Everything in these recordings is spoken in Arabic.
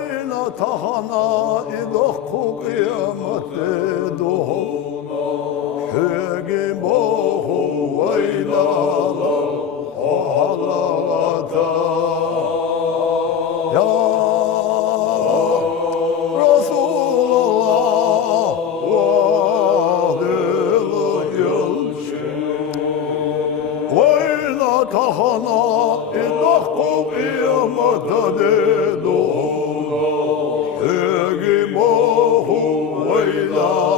ويلا تهنا إدخو قيامت دوهم حقي موهو ويلا وحلغتا يا رسول الله وادل يلشي ويلا تهنا إدخو قيامت دوهم حقي موهو ويلا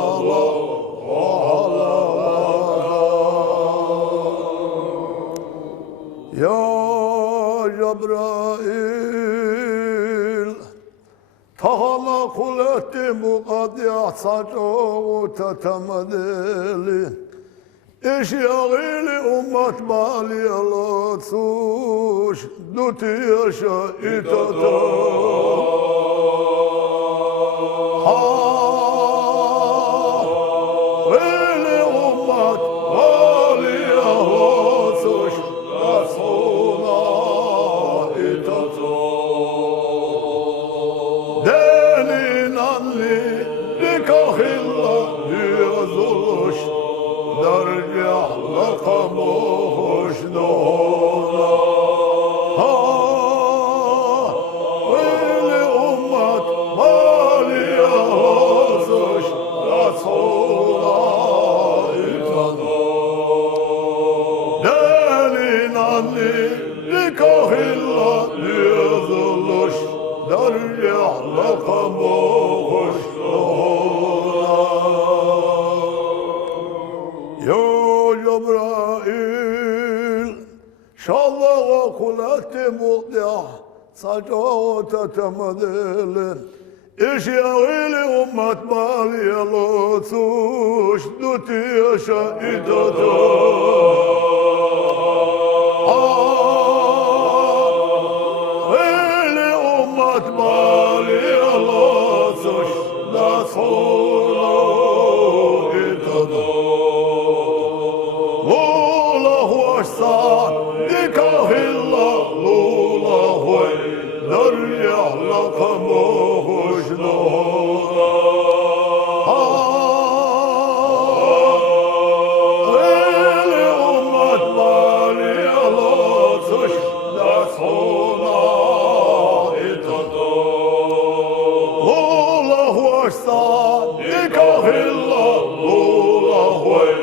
يا جبرائيل تهلا قلت مقدع سجو تتمدلي إيش يغيلي أمة بالي اللطوش دوتي يشائتتا غيلي أمة بالي اللطوش درجع لقموش نونا ويلي أمك مالي يهوزش رسولا إتنا داني ناني لكهلا ليظلش درجع لقموش نونا يا جبرائيل شالله وقلت مقدع سجوت تمدل إيش يغيلي أمة بالي اللطوش دوتي شائدتا غيلي أمة بالي اللطوش لا صولو إتدا دكاهلا لولا هوي دريع لقموش نونا غيلي أمة بالي اللطش داسونا إتدا لولا هو أشتا دكاهلا لولا هوي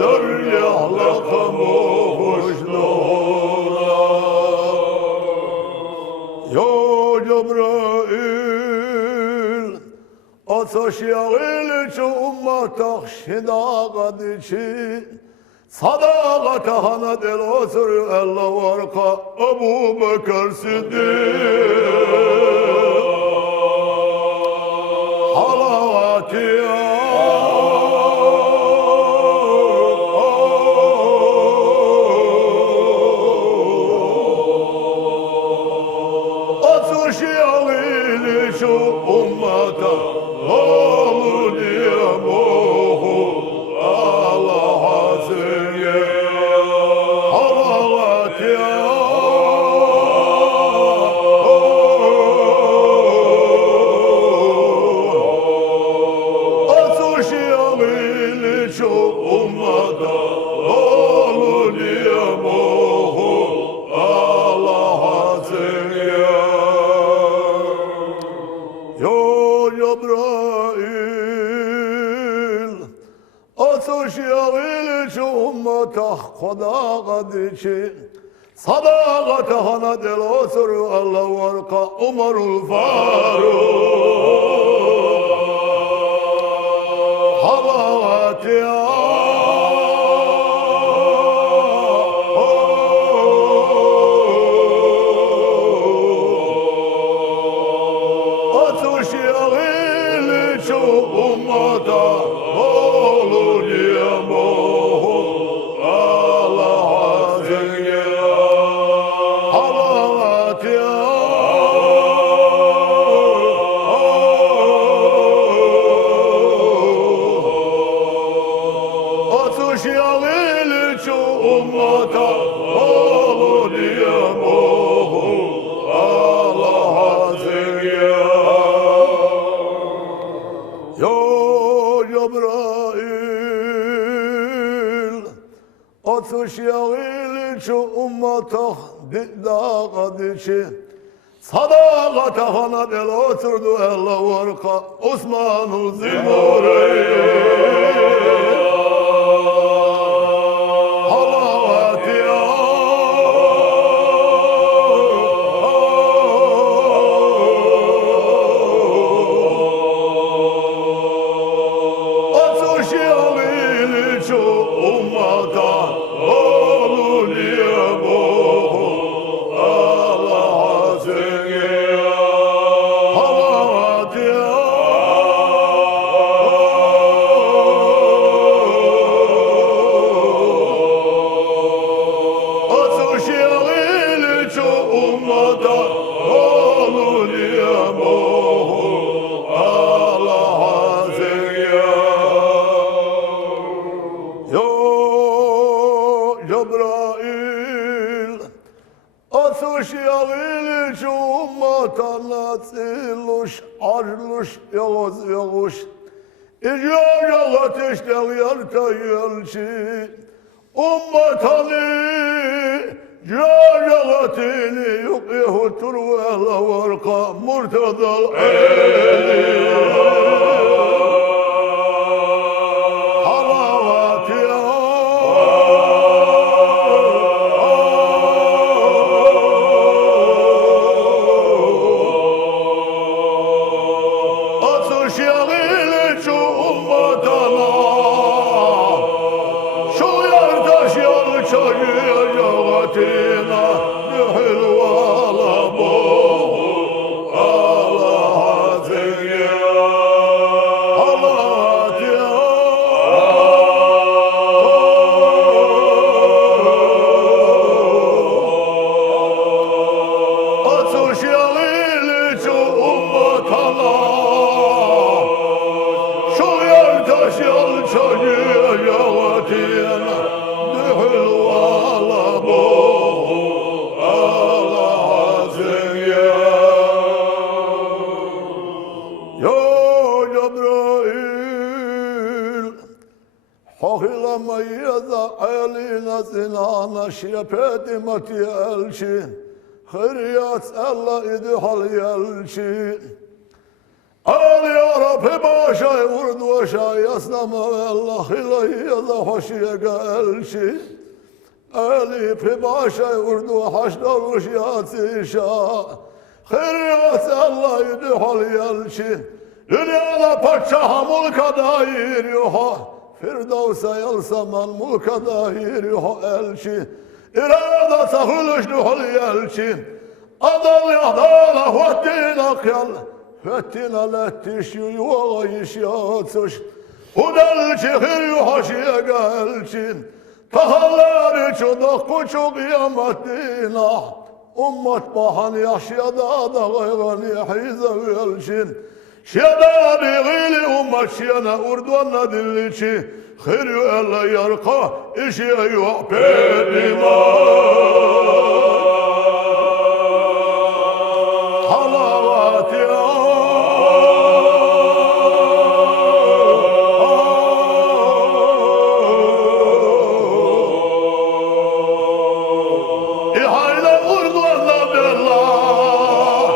دريع لقموش نونا يا جبرائيل أتش يغيلش أمتك شداغدشي صداقتها ندل أسر الله ورقة أبو بكر صديق حلاوتي أمتا أولو دياموه الله عزيزي حلوات يا أتوشي أميلي شو أمتا أولو دياموه الله عزيزي جبرائيل أتوش يغيلش أمته خدا قدشي صداقتها ندل أسر الله ورقة عمر الفاروق حلاوات يا أمتا أولو دياموه الله عزيزي حلاوات يا أتوش يغيلش أمتا أولو دياموه الله عزيزي şiagil şu ummatak diddakat içi sadakata hana del oturdu Allah varka Osman'u zimurey Luş, arluş, yağız, yağış. İcra ateşten yarta yelçi. Ummatanı, caragatini yok yahutur ve la varka murtadal eli. Şepeti mati elçi, hıriyat Allah idi hal elçi. Al ya Rabbi başay vurdu aşağı yaslama Allah ilahi ya da hoşiye elçi. Ali pi başay vurdu haşlamış yatışa. Hıriyat Allah idi hal elçi. Dünyada padşaha mulka dair yuha. Firdevs'e yalsaman mulka dair yuha elçi. İrada sahülüşlü hol elçi. Adal yahdala huettin akyal. Fettin alettiş yuva iş yatış. Udelçi hir yuhaşiye gelçi. Tahallar içudak kuçuk yameddina. Ummat bahan yaşyada da gaygan yahize elçin. Şiyada gili ummat şiyana urduanna dilliçi. Hıryu elle yarka işi yok bedima. Halavat ya. İhayla urduanna billah.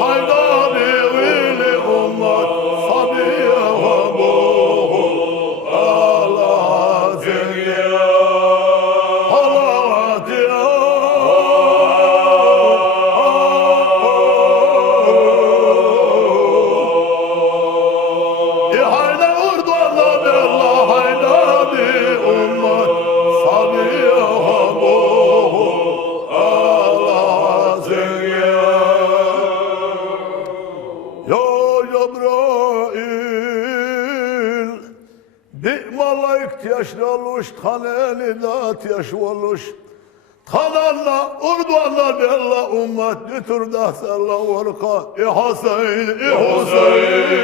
Hayda devili ummat sabiha bu. Yaşlaluş, taneni dat yaşvaluş. Tananla, urduanla della ummat dütürda sella varka. Huseyn, Huseyn.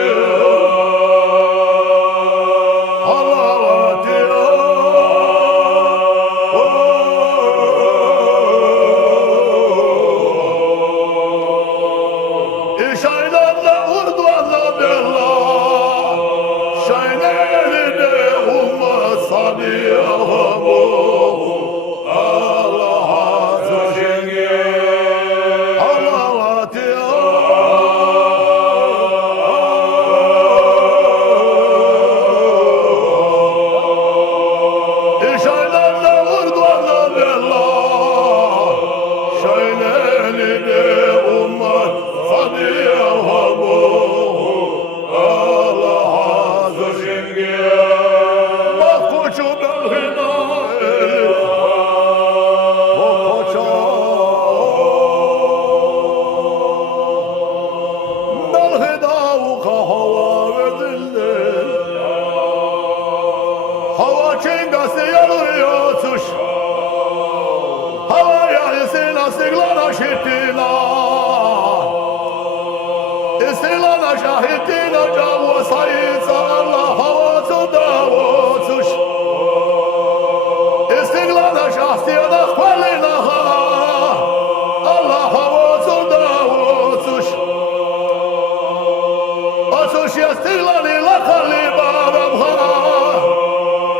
Halavat ya. İşaylanla, urduanla della. Şayneli de ummat sabiha bu. استغلال شتنا استغلال شاهدنا جاو سايس الله هواز داوزش استغلال شاهدنا خلنا الله هواز داوزش أسوش استغلال لخلي بارمها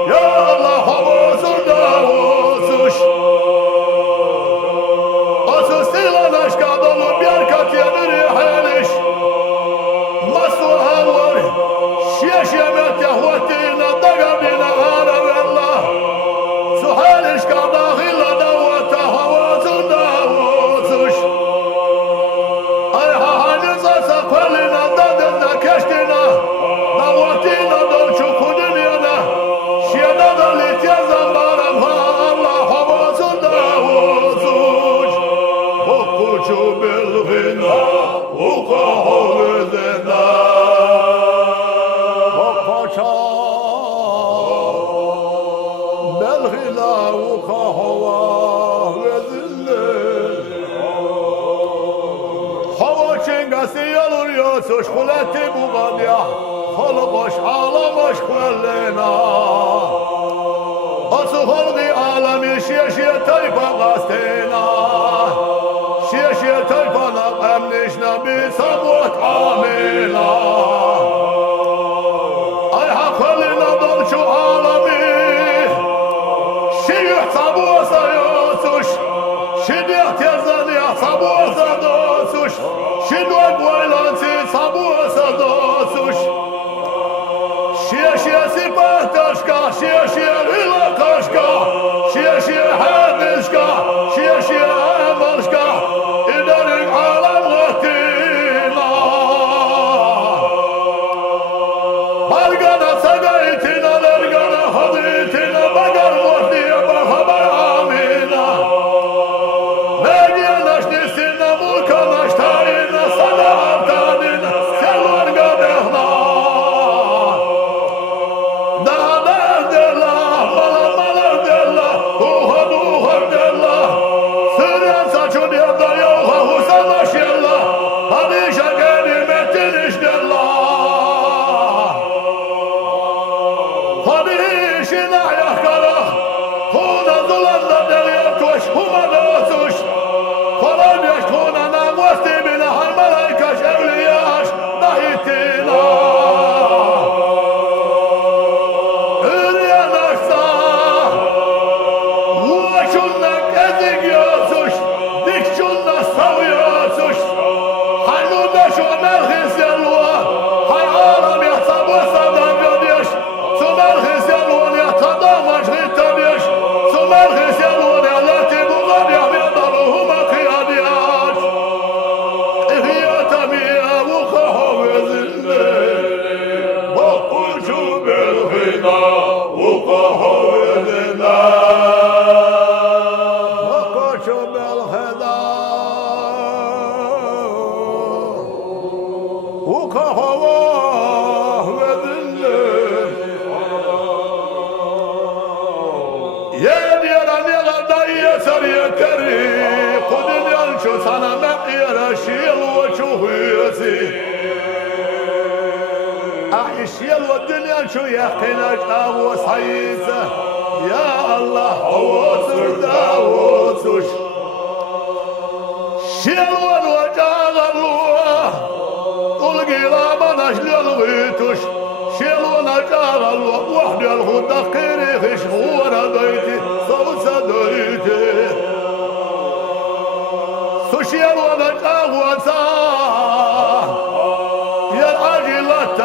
يا الله هواز داوزش Sus خلتي مغنية خلقش عالمش كلنا أسو خلقي عالمي شيشي تيبا غستينا شيشي تيبا نقمنشنا بسبوت عاملنا أي حقلنا ضمشو عالمي شيح سبو سيوسوش شديح تزني سبو سدوسوش شدوك ويلانسي سبو سدوسوش شيشي سيباتشكا شيشي غيلقشكا شيشي حادشكا شيشي عملشكا إدارك عالم غتينا هرقنا سقايتنا لرقنا خضيتنا بقر موتي بخبر عامينا ناقينا شنسينا ملكنا اشتاينا صدا عبتانينا سلوان قبهنا sana mekere şiil ve çuhuyesi şiil ve dünya şu yakınaç avu sayısı ya Allah otur da otur şiil ve cağalu ulgila manaşlıl vituş şiil ve cağalu vahdel hudakiri hışhura döyti savsa döyti سوشيال ونجاوزا يا العجلة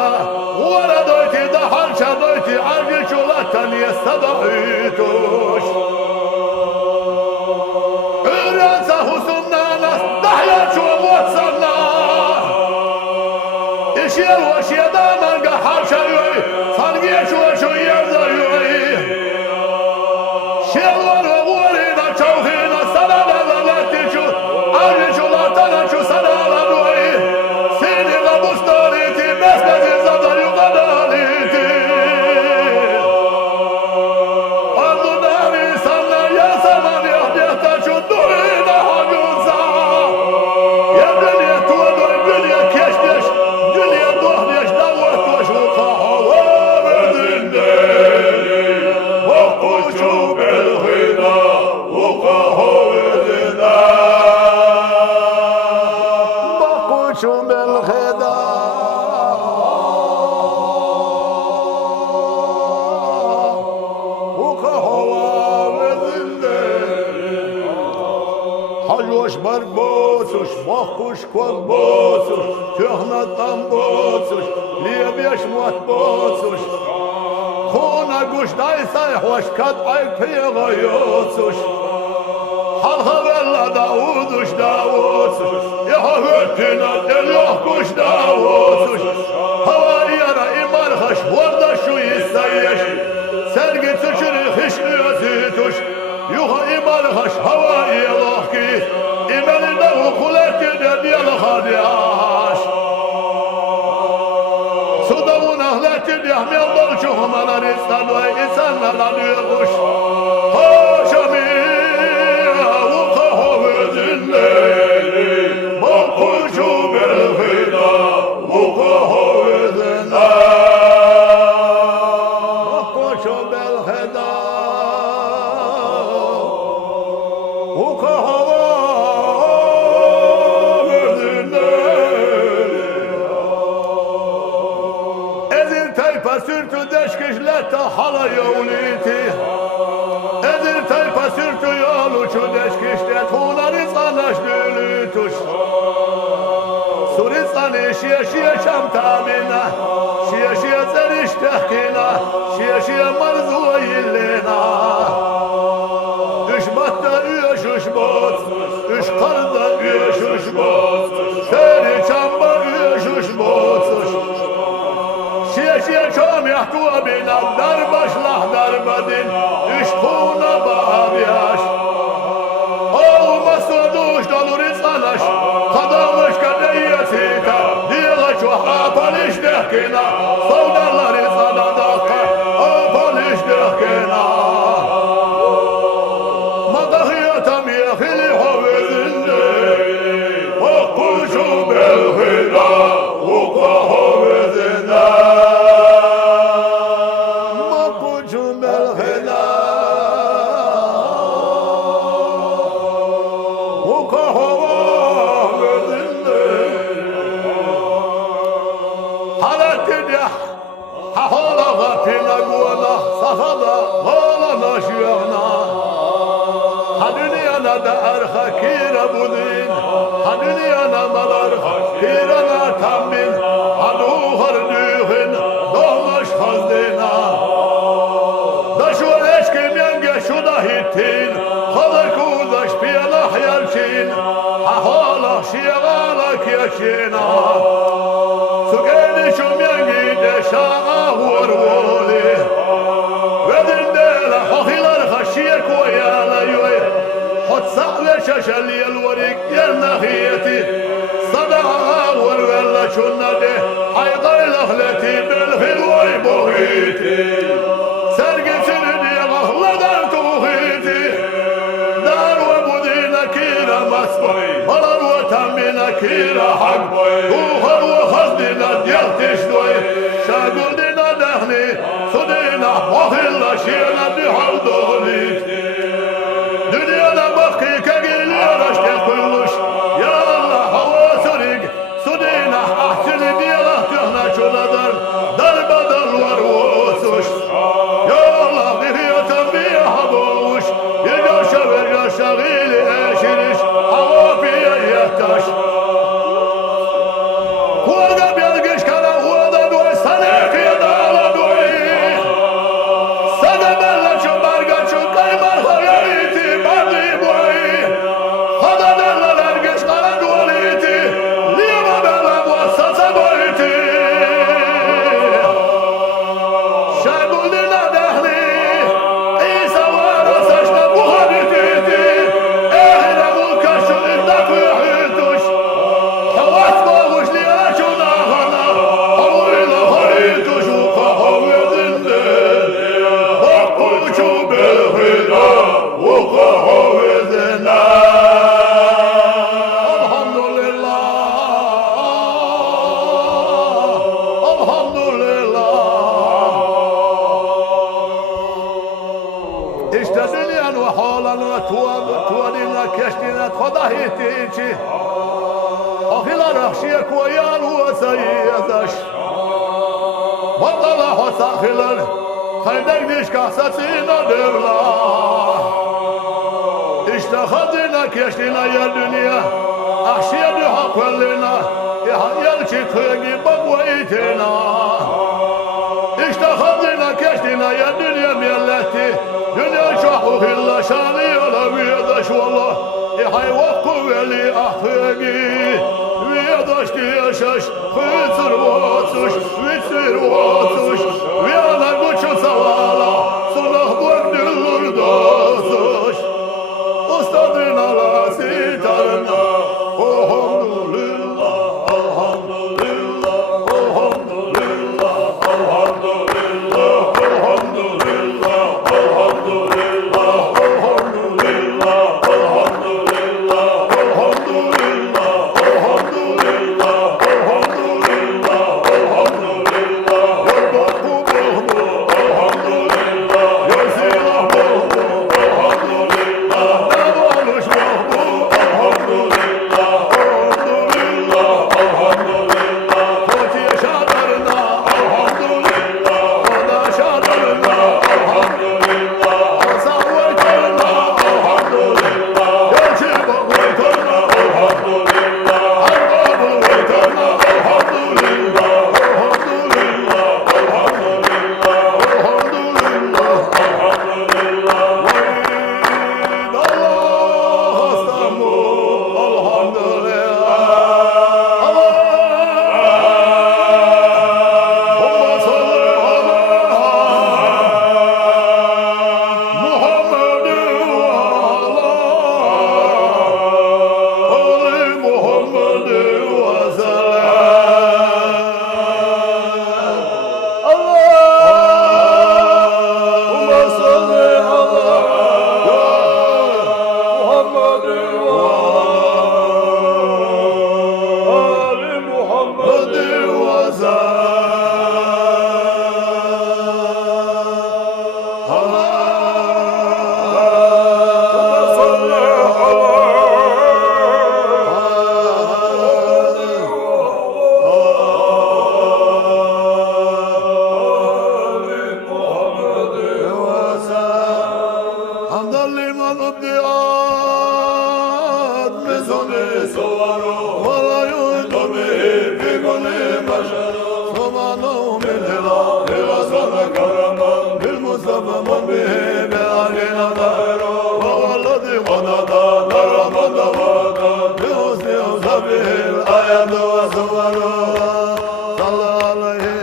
ورا دويتي دحل شدويتي عجل شلتا يستدعيتوش إرانسا حسننا ناس دحيا شو موصلنا إشيال وشيا داما قحر شيوي صنقيا شو يرزيوي شيال ونغورينا شوخينا سنانا لالاتي شو Hadi bokuş kod bozuş, tühnattan bozuş, liyebiş muat bozuş. Kona guş daysay hoş kat ay peyga yozuş. Halha vella davuduş davuduş, yaha hürtüna el yokuş davuduş. Hava yara imar haş, varda şu istayeş. Sergi tüçürü hişliyo tuş. Yuha imar haş, hava yeloh ki. İmelinde hukuleti de diyal hadiyaş. Suda unahleti diyahmel dolçu humalar istan ve insanlar alıyormuş. Haşami. Sürtü deşkişlette halaya uliti Edir tayfa sürtü yol uçu deşkişlet Hunarı sanaş lülütüş Suristan şiye şiye şam tamina Şiye şiye zeriş tehkina Şiye şiye marzu illina Düşbatta üyeş uşbot Üç karda üyeş uşbot Seri çamba üyeş uşbot Şiye çam yahtu bina darbaşlah darbadin Üşkuna babiyaş Olmazsa duş dalur insanaş Kadamış kadeyesika Diyaç ve apaliş dehkina Savdarlar insana dakka Apaliş dehkina Madahiyatam yehili hovezinde Akkuşu belhida Uka hovezinde da arha kira budin Hanünyana malar kirana tambin Hanuhar düğün doğmuş hazdina Daşu eşkim yenge şu da hittin Halar kuzaş piyalah yelçin Hahala şiyagalak yaşina Su gelişim yengi de şağa vur voli Vedinde la hohilar haşiye koyala yoy صعب ششلي الورق يرنخيتي صدعها والولا شنده حيضر لخلتي بالخلوي بوغيتي سرقي سندي غهلدر توخيتي دار وبدينا كيرا مصبي بلر وتمينا كيرا حق توخر وخزدنا ديالتش دوي شاقودنا دهني صدينا وخلا شينا دي حردوليت كشتينات أخيلا رخشيك ويان وسيدش وطلع وساخلا خيدك ديش كاسسينا دبلا. اشتخذنا كشتينا يا الدنيا أحشي حقلنا يلشي خيقي بقويتنا اشتخذنا كشتنا يا دنيا ميلتي دنيا شحو هلا شاني ولا ويدش والله يحي وقو ولي أحفقي ويدش تيشش ويتصر واتش ويتصر واتش ويانا قوش سوالا صلح بوك دلور دوسش أستاذنا لا سيطرنا الحمد لله الحمد لله الحمد لله الحمد لله الحمد لله الحمد لله الحمد لله الحمد لله الحمد لله الحمد لله الحمد لله الحمد لله والبرق بهمه الحمد لله يسير بهمه الحمد لله نبالش بهمه الحمد لله الحمد لله الحمد لله فتي شادرنا الحمد لله ولا شادرنا الحمد لله صويتنا الحمد لله يمشي بقويتنا الحمد لله عقب ويتنا الحمد لله الحمد لله الحمد لله الحمد لله الحمد لله وين الله استمو الحمد لله اللهم صل على محمد وعلى آل محمد وسلم اللهم صل على محمد وآل محمد حمدا لمن ابدعت بزن صوره ولا ينظر به في كل بشر سبحانه من اله وصل كرما بالمصطفى من به بعلينا ظاهره وهو الذي ودد رمض ودا بحسن اوصافه الايات وصوره صلى عليه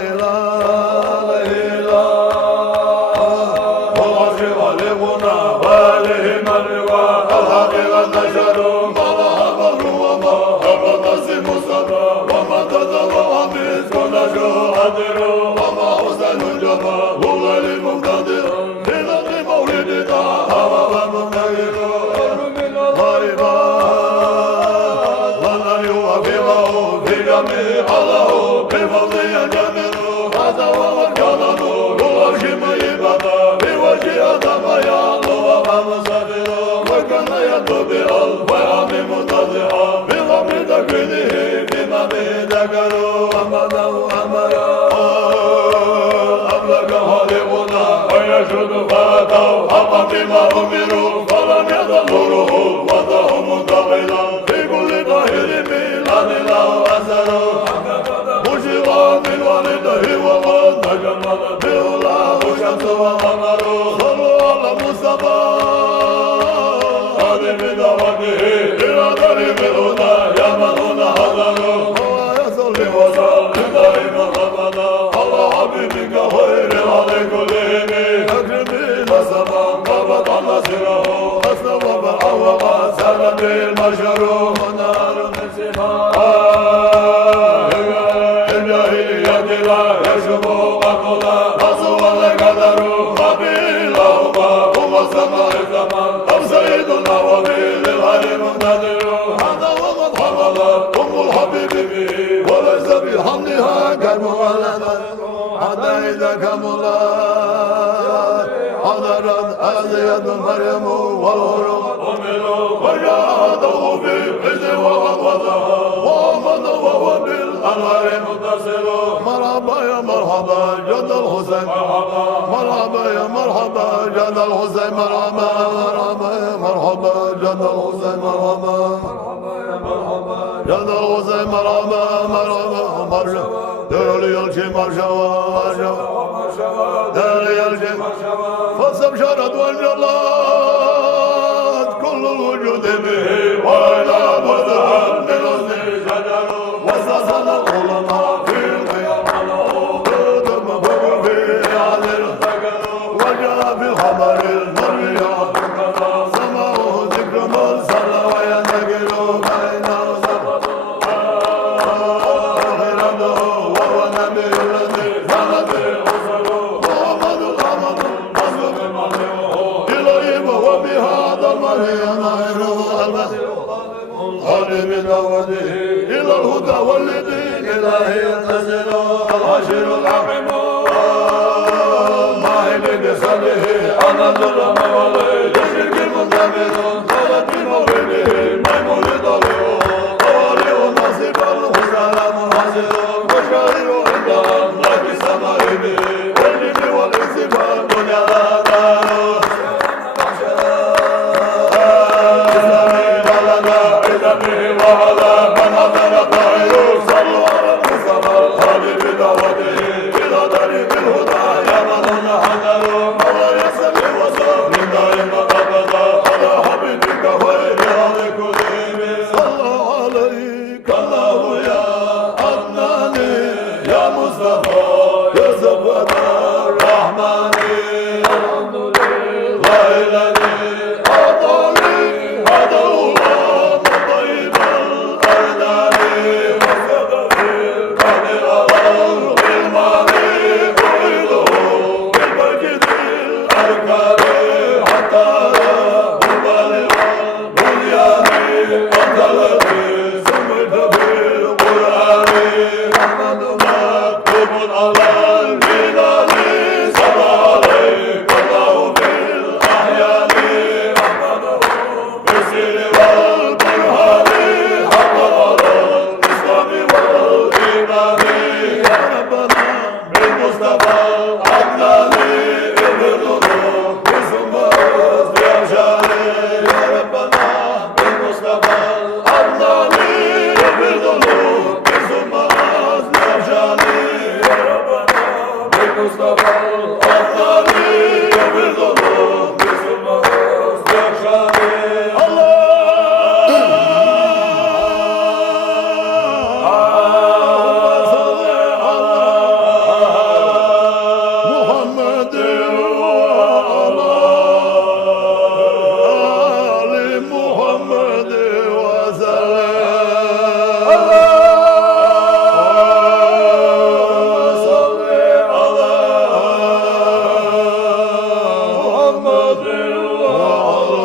بما أمروا فلم يضلوه وضعوا منتقلا في كل ظاهر ميلان له أثره مشرقا من والده وقد تجمد بالله الشمس والقمر صلوا على المصطفى خادم دعوته إلى طريق الهدى يا من هنا حضره هو يصلي وسلم دائما أبدا على حبيبك خير على كلهم أكرم السماء قبض نصره أسلم بالعوض سلم المشروع ونار من سماء الجاهلية لا يشرب قتلا رسول القدر قبيلهما هم السماء الزمان أم سيدنا وبيل الغير مقتدر هذا وقد حملت أم الحبيب به وليس بحملها كالمولد حتى إذا كملت حضرت آسية مريم والهروب أمروا وجاءته في الحزن وقد وضعها ومضى وهو بالأرض أنوار متصل مرحبا يا مرحبا جد الحسين مرحبا يا مرحبا جد الحسين مرحبا مرحبا يا مرحبا جد الحسين مرحبا جد الحسين مرحبا مرحبا مرحبا دولي يلشي مرشوا دولي يلشي فاستبشرت والجلات كل الوجود به وإلى بدها من حسن شجر واستحسن العلماء في القيام قدم في عذر وجاء في الخبر المريع سمعه ذكر من صلى وينتقل بين آخرته وهو النبي الذي نزل به الرسل محمد الأحمد المصطفى إليه وهو بهذا المريع نائله خادم دعوته إلى الهدى والدين إلهي ينتزل العشر العقيم ماهل بسبه أنا ظلم ولي يشرك المنتمد طلت بمولده ميمون ضليل طوالي ونصيب الخزال منحسر وشارع عند أملاك السماء به والجن والإنسفال دنيا لا دار وعلى من أمن طائر صلوا على المصطفى الخالد بدعوته إلى طريق الهدى يا من حذروا الله يسلم وسلم دائما أبدا على حبيبك خير خلق كلهم صلى عليك الله يا عدناني يا مصطفى يا صفوة الرحمن الحمد لله الذي أعطاني هذا الله طيب الأردان وصدق القدر بالماضي أعيده بالمجد الأركان حتى يبالغ البنيان أنت الذي سميت بالقرآن أحمد مكتوب على البلاد صلى عليك الله بالأحيان أحمده بالسر والبرهان حق على الإسلام والإيمان يا ربنا بالمصطفى العدناني ابنه باسم يرجعني يا ربنا بالمصطفى العدناني ابنه باسم يرجعني يا ربنا بالمصطفى العدناني ابنه باسم يرجعني محمد وعلى آل محمد وسلم صل على محمد وعلى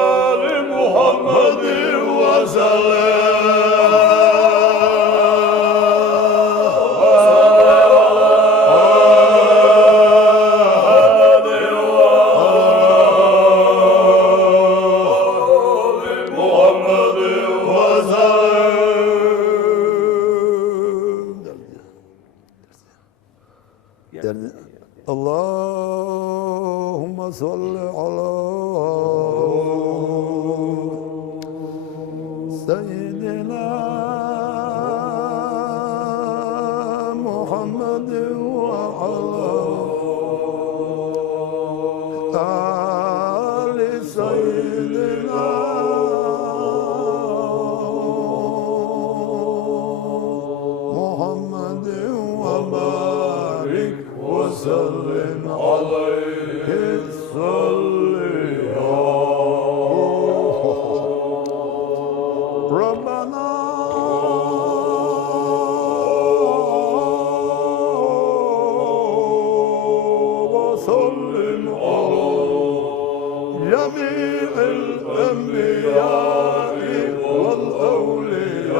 آل محمد اللهم صل على سيدنا محمد وعلى آل سيدنا محمد وبارك وسلم عليه صل يا ربنا وسلم على جميع الأنبياء والأولياء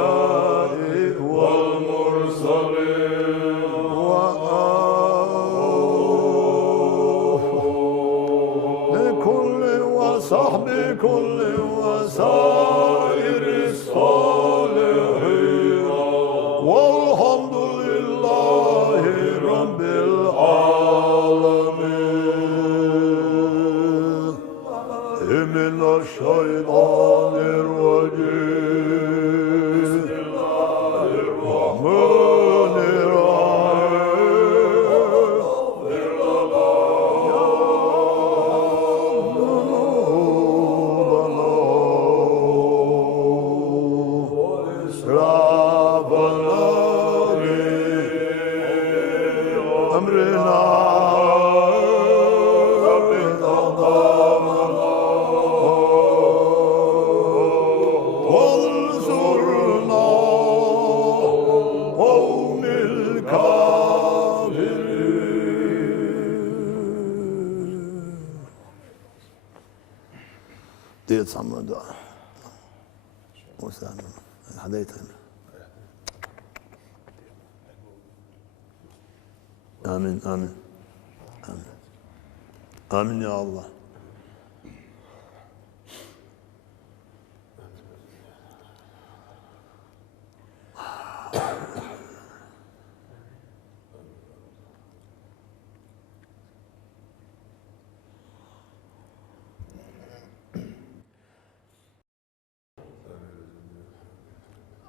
والمرسلين لكل وصحب كل وسائر الصالحين رب العالمين من الشيطان الرجيم بسم الله الرحمن ديت صمم الدعاء وسلام هديتنا آمين آمين آمين آمين يا الله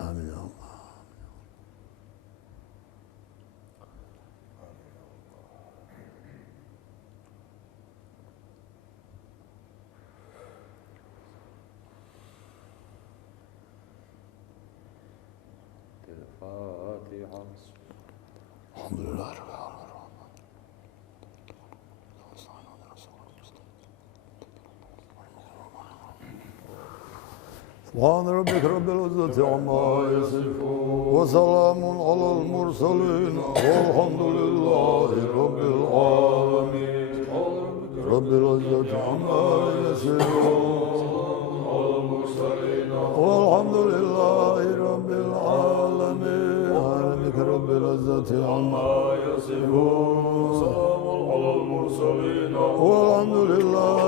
آمين يا الله الفاتحة. الحمد لله رب العالمين سبحان ربك رب العزة عما يصفون وسلام على المرسلين والحمد لله رب العالمين رب العزة عما يصفون والحمد لله رب العالمين رب العزة عما يصفون وسلام على المرسلين والحمد لله